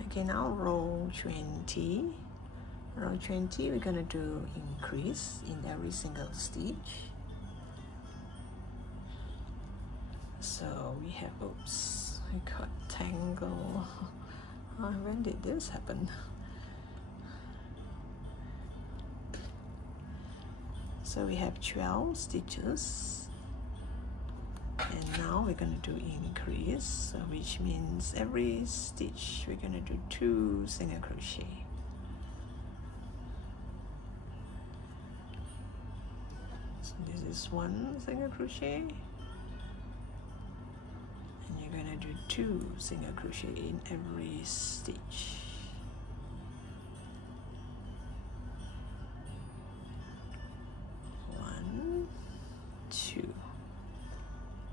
Okay, now row 20. Row 20, we're going to do increase in every single stitch. So we have, oops, we got tangled. When did this happen? So we have 12 stitches, and now we're going to do increase, so which means every stitch we're going to do 2 single crochet. So this is 1 single crochet, and you're going to do 2 single crochet in every stitch.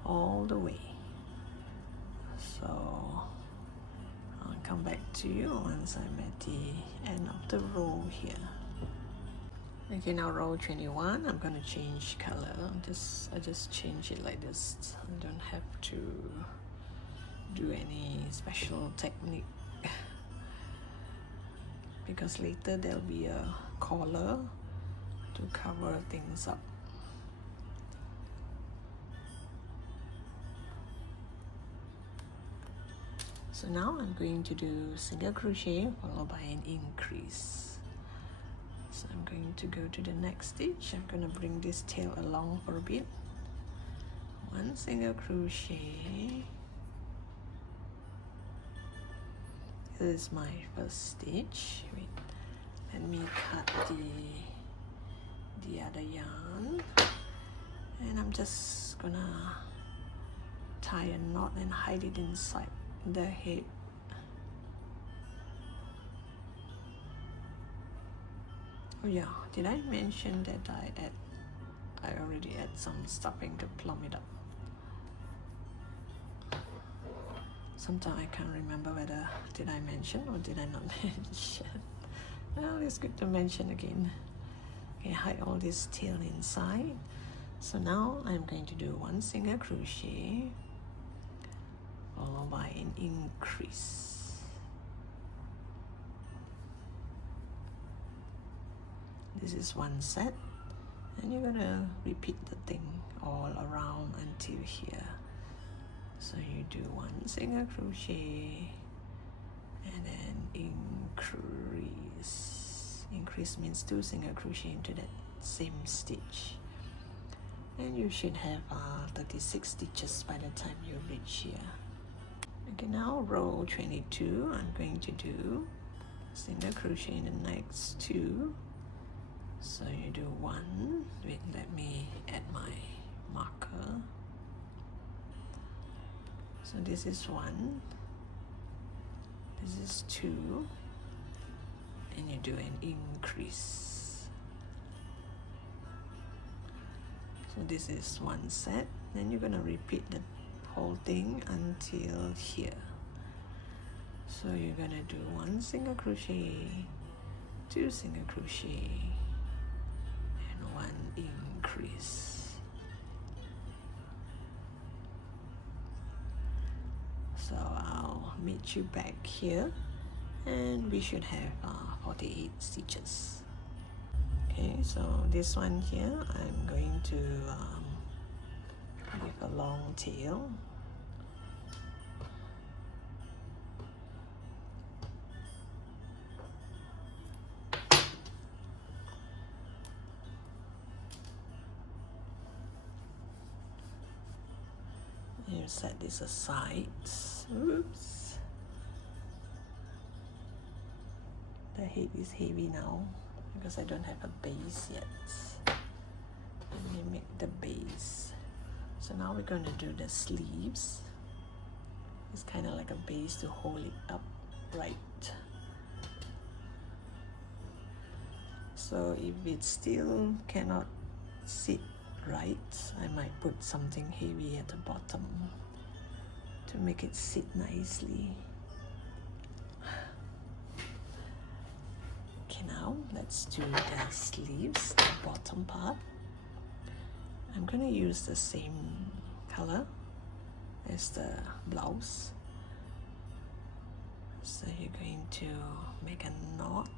All the way. So I'll come back to you once I'm at the end of the row here. Okay, now row 21, I'm going to change color. I just change it like this. I don't have to do any special technique because later there'll be a collar to cover things up. So now I'm going to do single crochet followed by an increase. So I'm going to go to the next stitch. I'm going to bring this tail along for a bit. 1 single crochet. This is my first stitch. Wait, let me cut the other yarn. And I'm just gonna tie a knot and hide it inside the head. Oh yeah, did I mention that I already add some stuffing to plump it up? Sometimes I can't remember whether did I mention or did I not mention. Well, it's good to mention again. Okay, hide all this tail inside. So now I'm going to do 1 single crochet followed by an increase. This is 1 set, and you're gonna repeat the thing all around until here. So you do 1 single crochet and then increase. Increase means 2 single crochet into that same stitch, and you should have 36 stitches by the time you reach here. Okay, now row 22, I'm going to do single crochet in the next 2. So you do 1, wait, let me add my marker. So this is 1, this is 2, and you do an increase. So this is 1 set, then you're gonna repeat the whole thing until here. So you're gonna do 1 single crochet, 2 single crochet, and 1 increase. So I'll meet you back here, and we should have 48 stitches. Okay, so this one here, I'm going to give a long tail. You set this aside. Oops. The head is heavy now because I don't have a base yet. Let me make the base. So now we're going to do the sleeves. It's kind of like a base to hold it up right. So if it still cannot sit right, I might put something heavy at the bottom to make it sit nicely. Okay, now let's do the sleeves, the bottom part. I'm going to use the same color as the blouse. So you're going going to make a knot.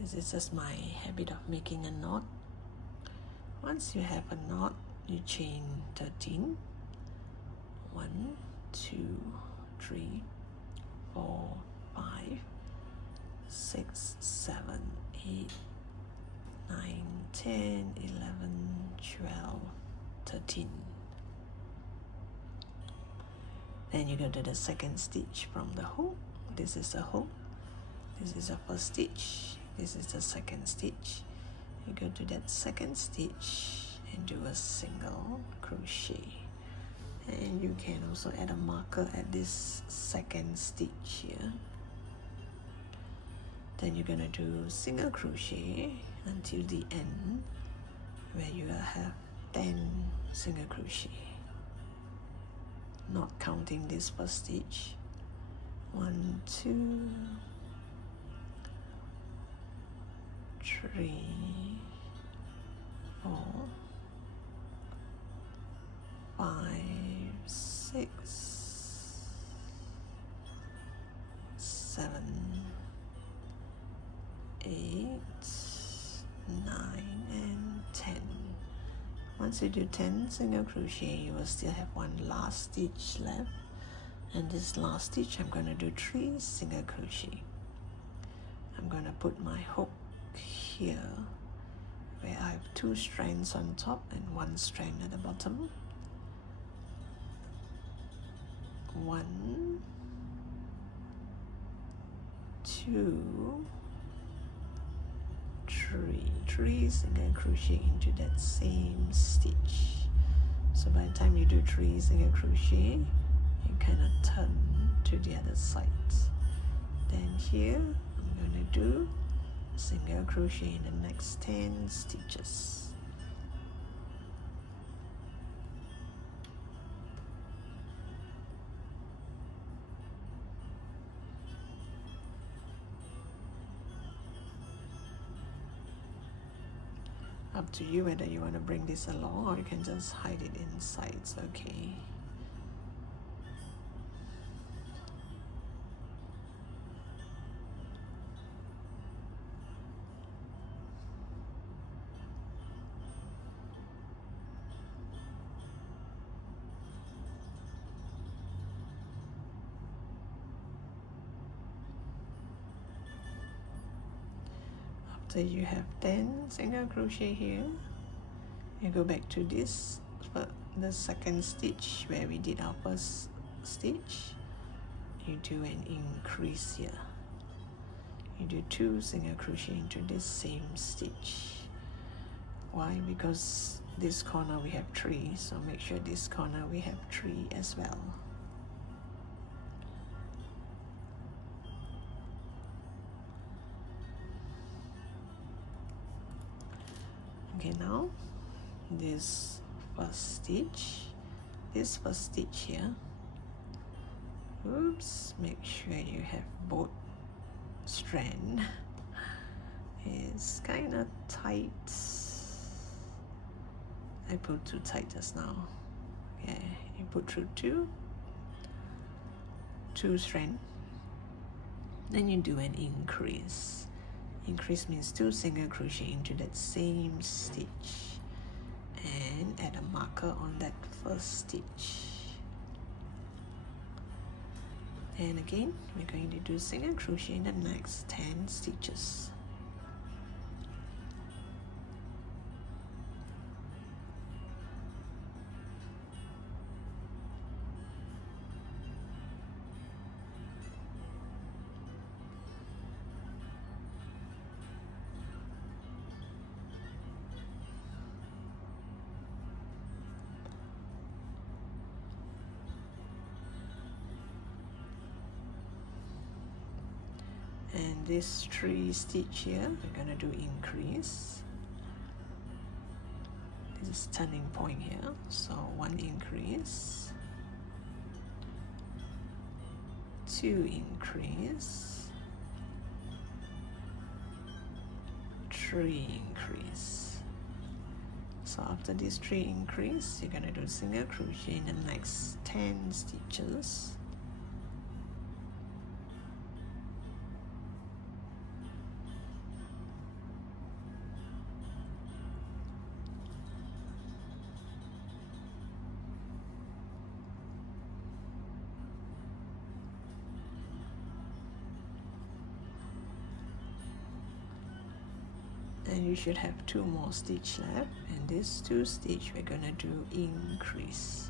This is just my habit of making a knot. Once you have a knot, you chain 13. 1, 2, 3, 4, 5, 6, 7, 8, 9, 10, 11, 12, 13. Then you go to the second stitch from the hook. This is the hook. This is the first stitch. This is the second stitch. You go to that second stitch and do a single crochet. And you can also add a marker at this second stitch here. Then you're gonna do single crochet until the end, where you have 10 single crochet, not counting this first stitch. 1, 2, 3, 4, 5, 6, 7, 8, 9, and 10. Once you do 10 single crochet, you will still have one last stitch left, and this last stitch I'm going to do 3 single crochet. I'm going to put my hook here where I have 2 strands on top and 1 strand at the bottom. 1, 2, 3 single crochet into that same stitch. So by the time you do 3 single crochet, you kind of turn to the other side. Then here I'm going to do single crochet in the next 10 stitches. Up to you whether you want to bring this along or you can just hide it inside. It's okay. After you have 10 single crochet here, you go back to this, the second stitch where we did our first stitch. You do an increase here. You do 2 single crochet into this same stitch. Why? Because this corner we have 3, so make sure this corner we have 3 as well. Okay, now this first stitch here, oops, make sure you have both strand. It's kind of tight. I put too tight just now. Yeah, you put through two strand, then you do an increase. Increase means 2 single crochet into that same stitch and add a marker on that first stitch. And again, we're going to do single crochet in the next 10 stitches. And this 3 stitch here, we're going to do increase. This is turning point here, so 1 increase, 2 increase, 3 increase. So after this 3 increase, you're going to do single crochet in the next 10 stitches. and you should have 2 more stitch left, and this 2 stitch we're gonna do increase.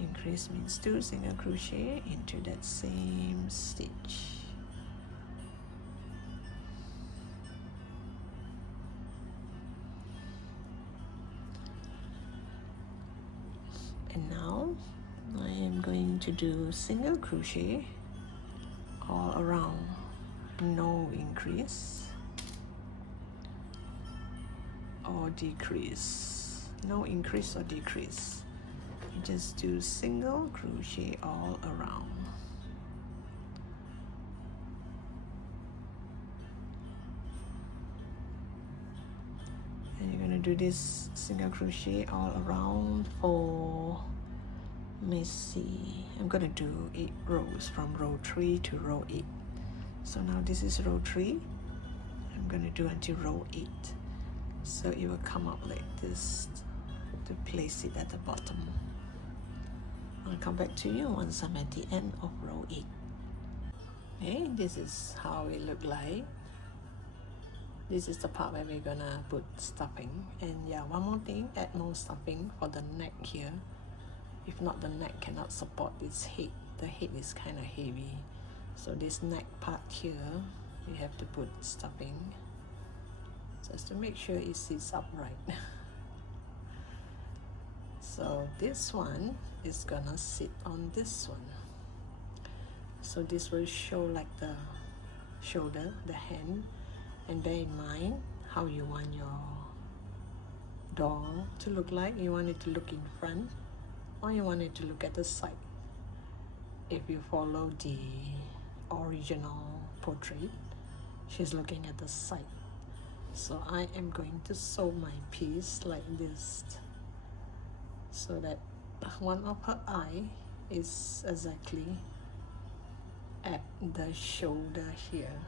Increase means 2 single crochet into that same stitch. And now I am going to do single crochet all around, no increase or decrease, no increase or decrease. Just do single crochet all around. And you're going to do this single crochet all around for, let me see, I'm going to do 8 rows from row 3 to row 8. So now this is row 3. I'm going to do until row 8. So it will come up like this to place it at the bottom. I'll come back to you once I'm at the end of row 8. Okay, this is how it look like. This is the part where we're gonna put stuffing. And yeah, one more thing, add more stuffing for the neck here. If not, the neck cannot support this head. The head is kind of heavy. So this neck part here, you have to put stuffing just to make sure it sits upright. So this one is gonna sit on this one. So this will show like the shoulder, the hand, and bear in mind how you want your doll to look like. You want it to look in front, or you want it to look at the side. If you follow the original portrait, she's looking at the side. So I am going to sew my piece like this, so that one of her eye is exactly at the shoulder here,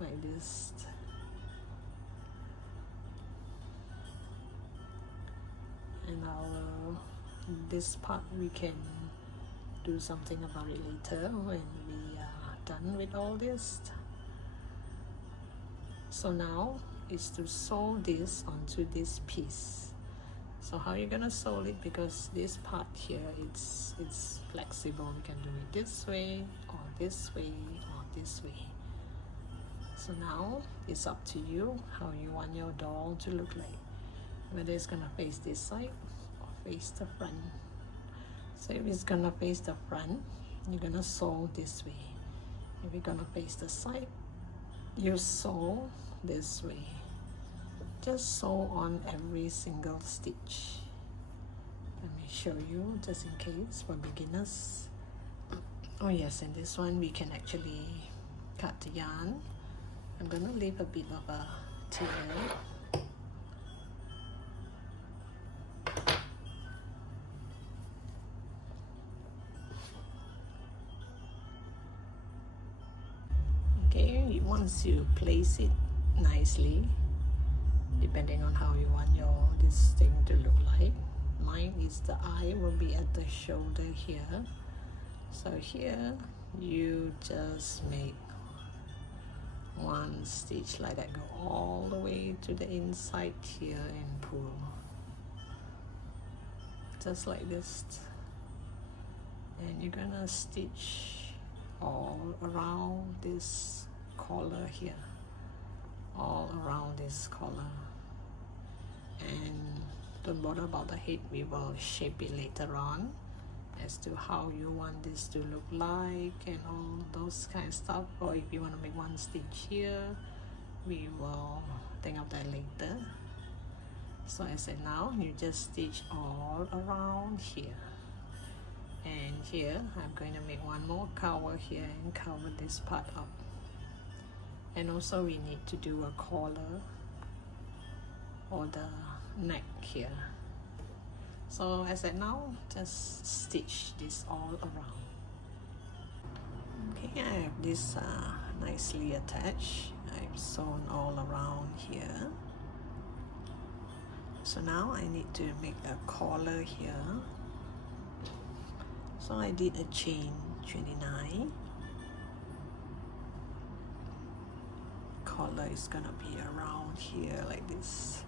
like this. And this part we can do something about it later when we are done with all this. So now is to sew this onto this piece. So how you're gonna sew it, because this part here it's flexible. You can do it this way or this way or this way. So now it's up to you how you want your doll to look like, whether it's gonna face this side or face the front. So if it's gonna face the front, you're gonna sew this way. If you're gonna face the side, you sew this way. Just sew on every single stitch. Let me show you just in case for beginners. Oh yes, in this one we can actually cut the yarn. I'm gonna leave a bit of a tail. Okay, once you place it nicely, depending on how you want this thing to look like. Mine is the eye will be at the shoulder here. So here you just make 1 stitch like that, go all the way to the inside here and pull. Just like this. And you're gonna stitch all around this collar here. All around this collar. And don't bother about the head, we will shape it later on as to how you want this to look like and all those kind of stuff. Or if you want to make 1 stitch here, we will think of that later. So as I said, now you just stitch all around here. And here I'm going to make 1 more cover here and cover this part up. And also we need to do a collar or the neck here. So as I said, now just stitch this all around. Okay, I have this nicely attached. I've sewn all around here. So now I need to make a collar here. So I did a chain 29, collar is gonna be around here like this.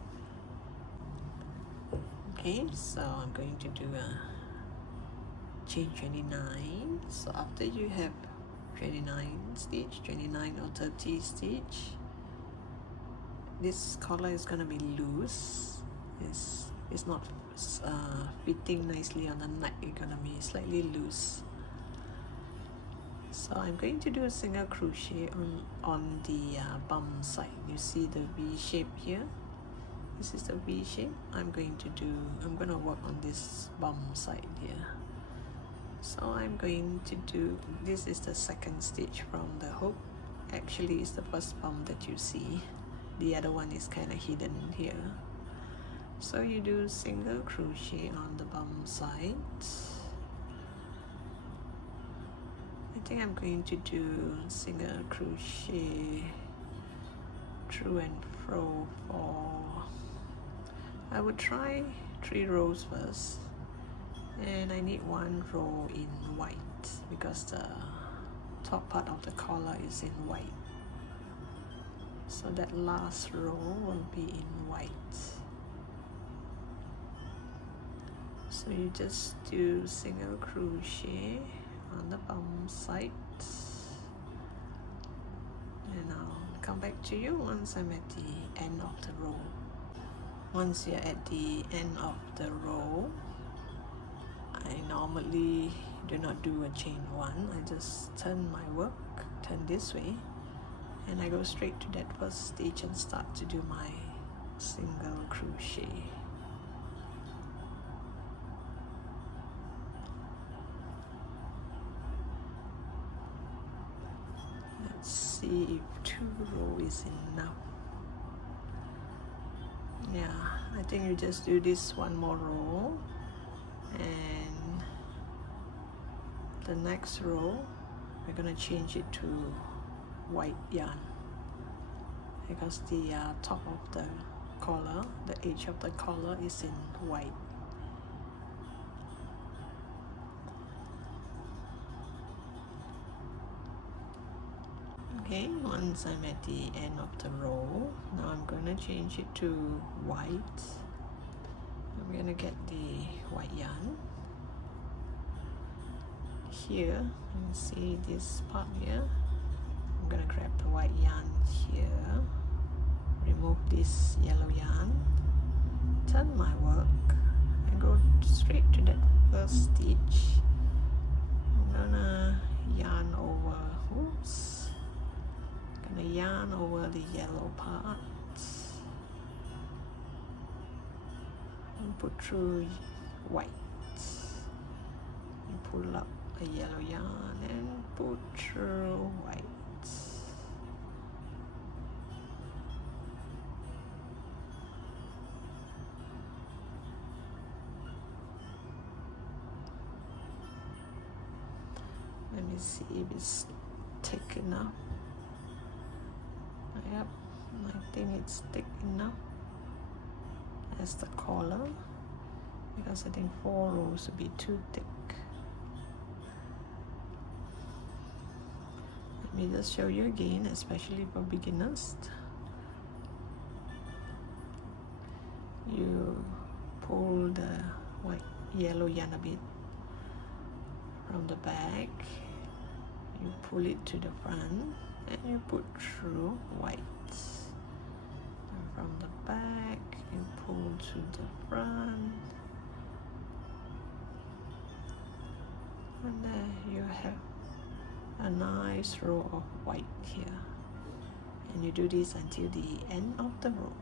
Okay, so I'm going to do a chain 29. So after you have 29 stitch, 29 or 30 stitch, this collar is gonna be loose. It's not fitting nicely on the neck. It's gonna be slightly loose. So I'm going to do a single crochet on the bum side. You see the V shape here? This is the V shape. I'm gonna work on this bum side here. So I'm going to do, this is the second stitch from the hook. Actually it's the first bum that you see. The other one is kind of hidden here. So you do single crochet on the bum side. I think I'm going to do single crochet through and fro for, I would try 3 rows first, and I need 1 row in white because the top part of the collar is in white. So that last row will be in white. So you just do single crochet on the bum side, and I'll come back to you once I'm at the end of the row. Once you're at the end of the row, I normally do not do a chain 1. I just turn my work, turn this way, and I go straight to that first stitch and start to do my single crochet. Let's see if 2 rows is enough. Yeah, I think you just do this 1 more row, and the next row we're gonna change it to white yarn because the top of the collar, the edge of the collar is in white. Okay, once I'm at the end of the row, now I'm gonna change it to white. I'm gonna get the white yarn. Here, you can see this part here. I'm gonna grab the white yarn here, remove this yellow yarn, turn my work, and go straight to that first stitch. I'm gonna yarn over, oops, gonna yarn over the yellow part and put through white. And pull up a yellow yarn and put through white. Let me see if it's thick enough. Yep, I think it's thick enough as the collar, because I think 4 rows would be too thick. Let me just show you again, especially for beginners. You pull the white yellow yarn a bit from the back, you pull it to the front, and you put through white. And from the back, you pull to the front, and there you have a nice row of white here. And you do this until the end of the row.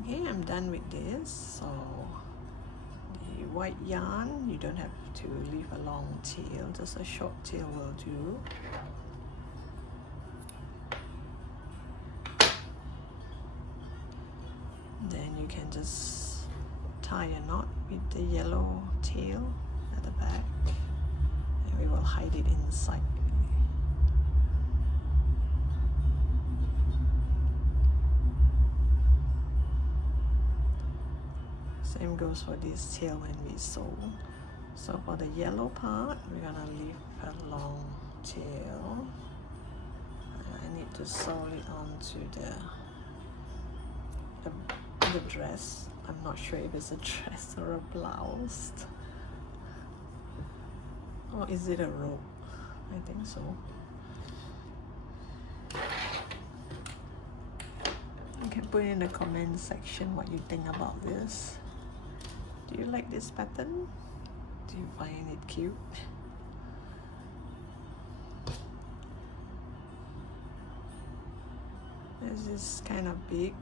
Okay, I'm done with this. So the white yarn, you don't have to leave a long tail, just a short tail will do. Then you can just tie a knot with the yellow tail at the back, and we will hide it inside. Same goes for this tail when we sew. So for the yellow part, we're gonna leave a long tail. I need to sew it onto the dress. I'm not sure if it's a dress or a blouse. Or is it a robe? I think so. You can put in the comment section what you think about this. Do you like this pattern? Do you find it cute? This is kind of big.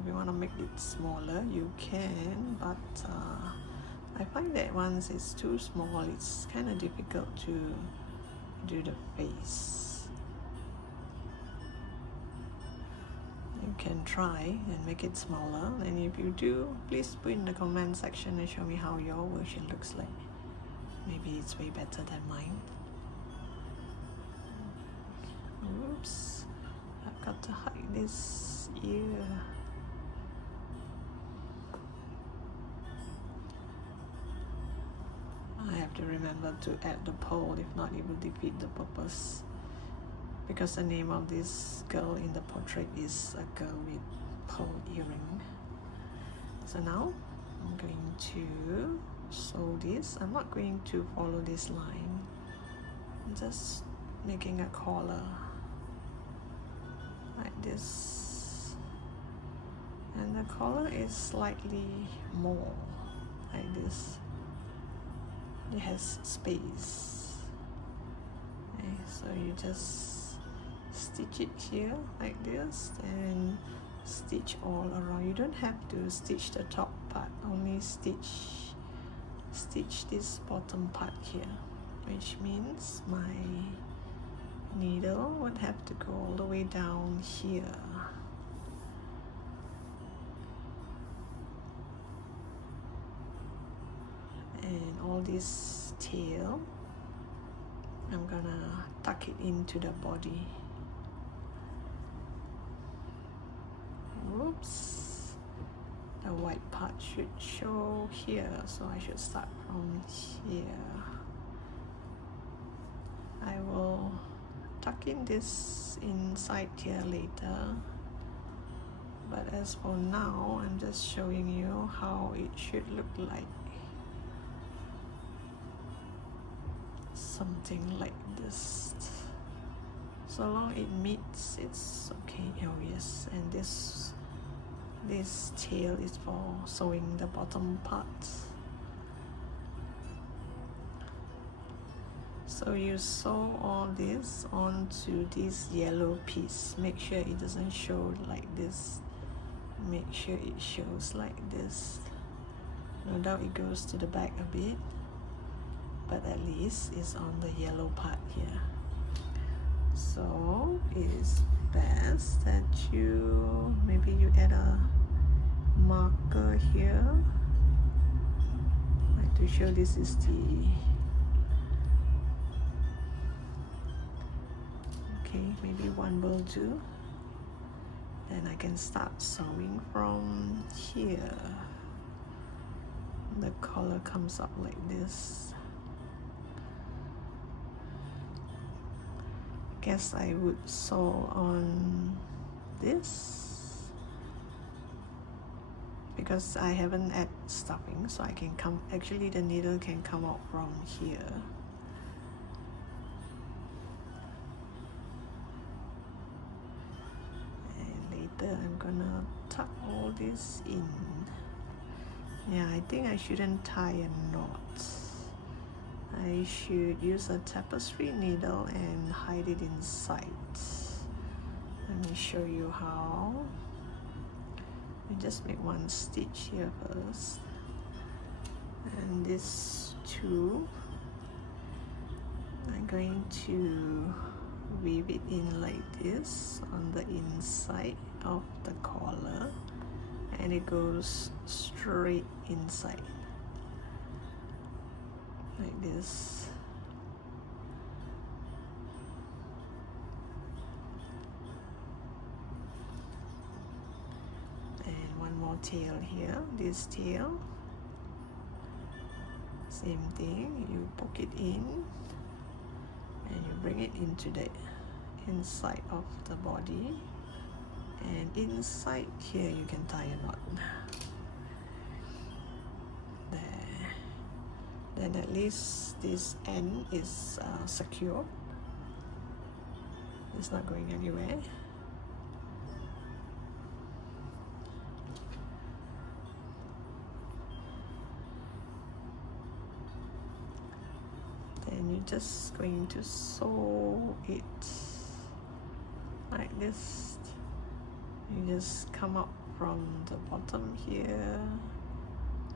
If you want to make it smaller, you can, but I find that once it's too small, it's kind of difficult to do the face. You can try and make it smaller, and if you do, please put in the comment section and show me how your version looks like. Maybe it's way better than mine. Oops, I've got to hide this ear. I have to remember to add the pole, if not it will defeat the purpose. Because the name of this girl in the portrait is a girl with pearl earring. So now I'm going to sew this. I'm not going to follow this line. I'm just making a collar like this. And the collar is slightly more like this. It has space. Okay, so you just stitch it here like this and stitch all around. You don't have to stitch the top part, only stitch this bottom part here, which means my needle would have to go all the way down here. And all this tail, I'm gonna tuck it into the body. Whoops, the white part should show here, so I should start from here. I will tuck in this inside here later, but as for now, I'm just showing you how it should look like. Something like this. So long it meets, it's okay. Oh yes, and this tail is for sewing the bottom part. So you sew all this onto this yellow piece. Make sure it doesn't show like this. Make sure it shows like this. No doubt it goes to the back a bit, but at least it's on the yellow part here. So it's best that you add a marker here, like to show this is the okay, maybe one will do. Then I can start sewing from here. The collar comes up like this. Guess I would sew on this because I haven't added stuffing, so I can come, actually the needle can come out from here. And later I'm gonna tuck all this in. Yeah, I think I shouldn't tie a knot. I should use a tapestry needle and hide it inside. Let me show you how. You just make one stitch here first, and this two, I'm going to weave it in like this on the inside of the collar, and it goes straight inside like this. And one more tail here, this tail, same thing, you poke it in and you bring it into inside of the body, and inside here you can tie a knot. There. Then at least this end is secure. It's not going anywhere. Then you're just going to sew it like this. You just come up from the bottom here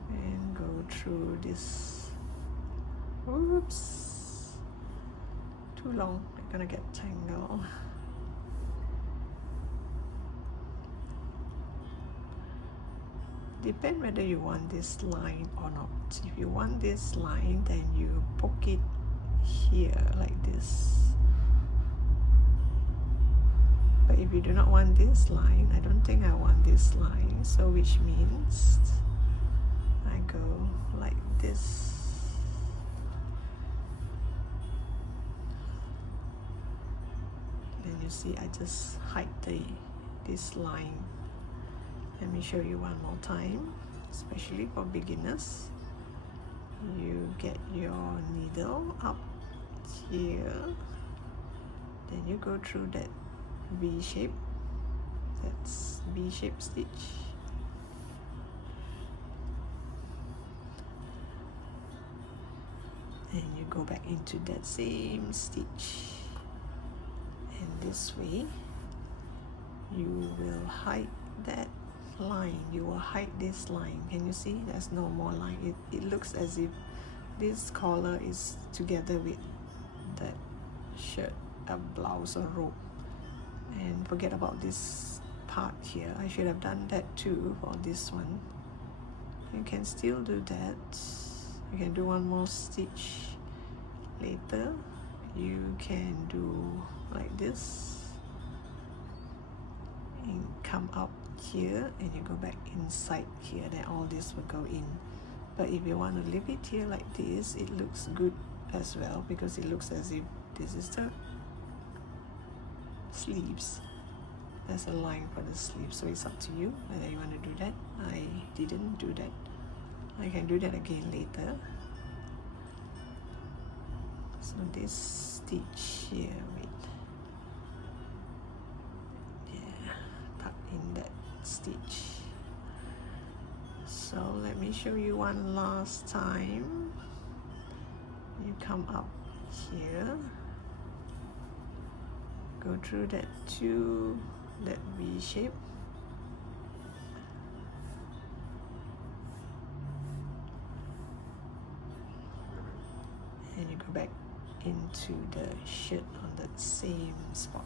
and go through this. Oops, too long, I'm gonna get tangled. Depend whether you want this line or not. If you want this line, then you poke it here like this. But if you do not want this line, I don't think I want this line, so which means I go like this. Then you see I just hide this line. Let me show you one more time, especially for beginners. You get your needle up here, then you go through that V shape, that's V-shaped stitch. And you go back into that same stitch, and this way you will hide that line. You will hide this line. Can you see there's no more line? It looks as if this collar is together with that shirt, a blouse or robe. And forget about this part here. I should have done that too for this one. You can still do that. You can do one more stitch later. You can do like this and come up here, and you go back inside here, then all this will go in. But if you want to leave it here like this, it looks good as well, because it looks as if this is the sleeves. There's a line for the sleeves, so it's up to you whether you want to do that. I didn't do that. I can do that again later. So this stitch here, wait, yeah, tuck in that stitch. So let me show you one last time. You come up here, go through that V shape, and you go back into the shirt on that same spot.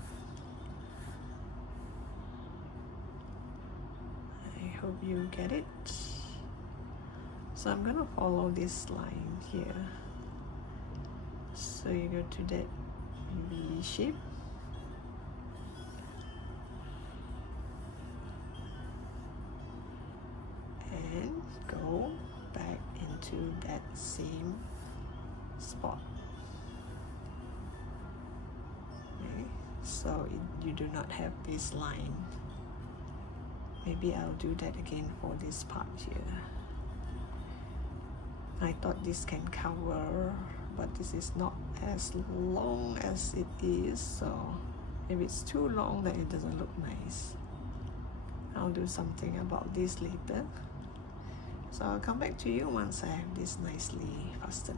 I hope you get it. So I'm gonna follow this line here. So you go to that V shape, and go back into that same spot. Okay, so you do not have this line. Maybe I'll do that again for this part here. I thought this can cover, but this is not as long as it is, so if it's too long, then it doesn't look nice. I'll do something about this later. So I'll come back to you once I have this nicely fastened.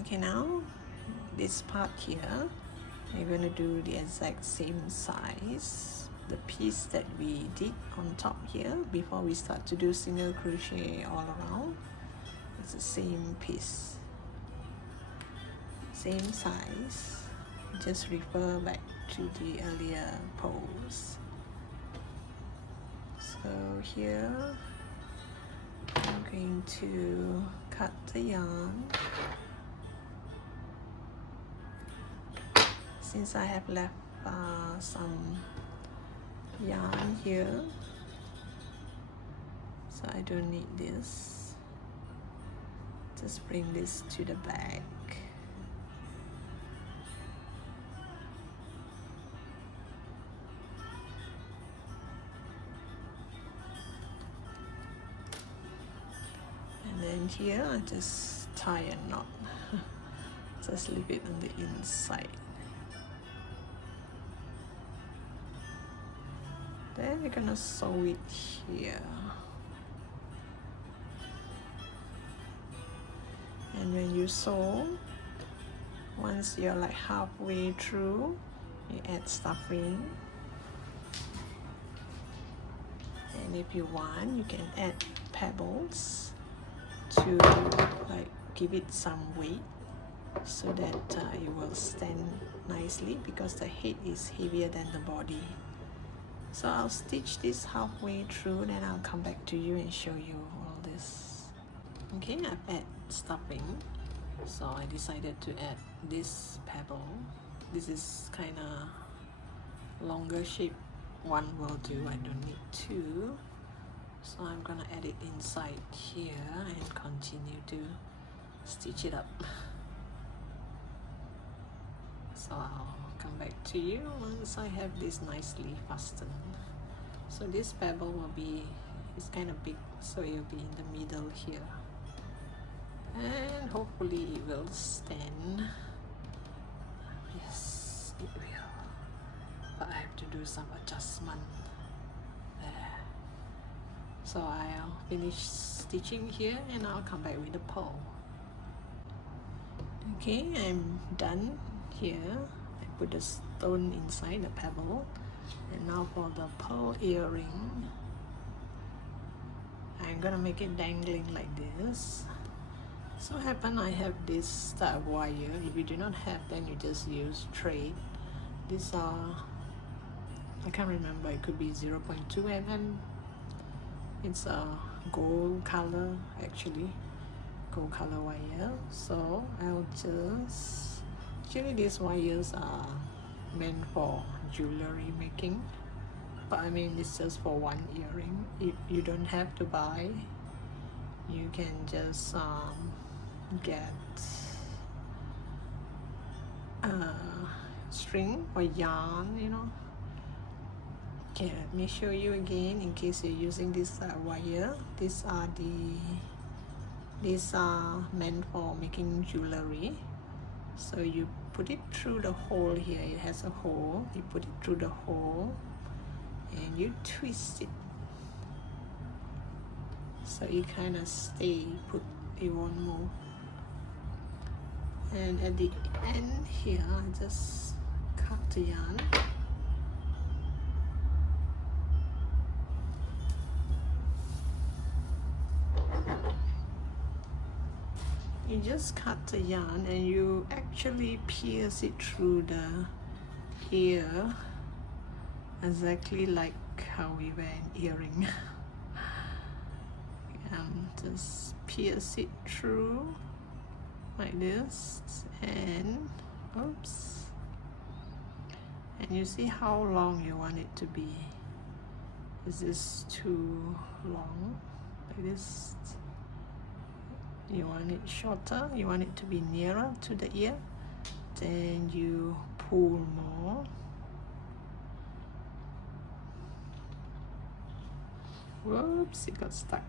Okay, now this part here, you're going to do the exact same size. The piece that we did on top here before we start to do single crochet all around, it's the same piece, same size. Just refer back to the earlier pose. So here I'm going to cut the yarn. Since I have left some yarn here, so I don't need this. Just bring this to the back. end here, I just tie a knot. Just leave it on the inside. Then we're gonna sew it here. And when you sew, once you're like halfway through, you add stuffing. And if you want, you can add pebbles to like give it some weight so that it will stand nicely, because the head is heavier than the body. So I'll stitch this halfway through, then I'll come back to you and show you all this. Okay, I've added stuffing, so I decided to add this pebble. This is kind of longer shape, one will do, I don't need two. So I'm gonna add it inside here and continue to stitch it up. So I'll come back to you once I have this nicely fastened. So this pebble will be, it's kind of big, so it will be in the middle here. And hopefully it will stand. Yes, it will. But I have to do some adjustment there. So I'll finish stitching here and I'll come back with the pole. Okay, I'm done here. I put the stone inside the pebble, and now for the pearl earring, I'm gonna make it dangling like this. So happen I have this type of wire. If you do not have, then you just use thread. These are, I can't remember, it could be 0.2 mm. It's a gold color, actually, gold color wire. So I'll just, actually these wires are meant for jewelry making, but I mean it's just for one earring. You don't have to buy, you can just get string or yarn, you know. Okay, let me show you again in case you're using this wire. These are meant for making jewelry. So you put it through the hole here, it has a hole, you put it through the hole and you twist it so it kind of stay put, it won't move. And at the end here, I just cut the yarn. You just cut the yarn and you actually pierce it through the ear, exactly like how we wear an earring. Just pierce it through like this, and oops, and you see how long you want it to be. Is this too long? Like this. You want it shorter, you want it to be nearer to the ear, then you pull more. Whoops, it got stuck.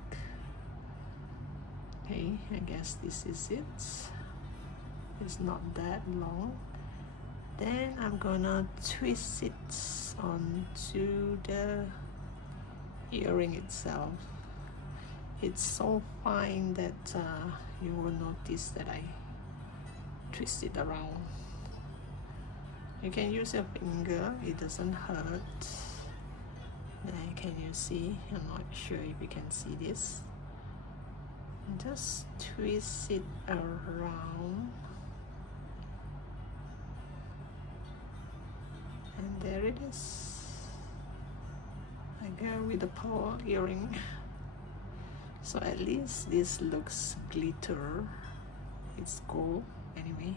Okay, I guess this is it. It's not that long. Then I'm gonna twist it onto the earring itself. It's so fine that you will notice that I twist it around. You can use your finger, it doesn't hurt. Then can you see? I'm not sure if you can see this. Just twist it around. And there it is. I go with the pearl earring. So at least this looks glitter. It's gold anyway.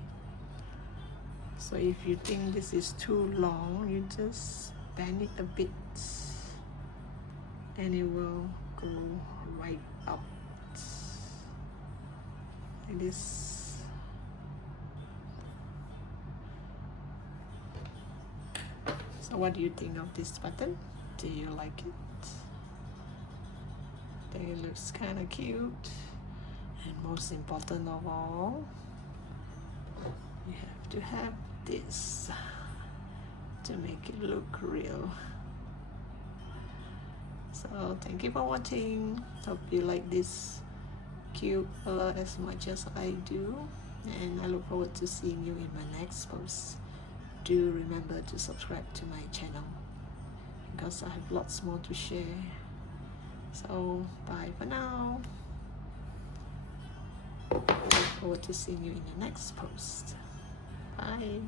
So if you think this is too long, you just bend it a bit and it will go right up like this. So what do you think of this button? Do you like it? I think it looks kind of cute. And most important of all, you have to have this to make it look real. So thank you for watching. Hope you like this cute color as much as I do, and I look forward to seeing you in my next post. Do remember to subscribe to my channel because I have lots more to share. So bye for now. I look forward to seeing you in the next post. Bye.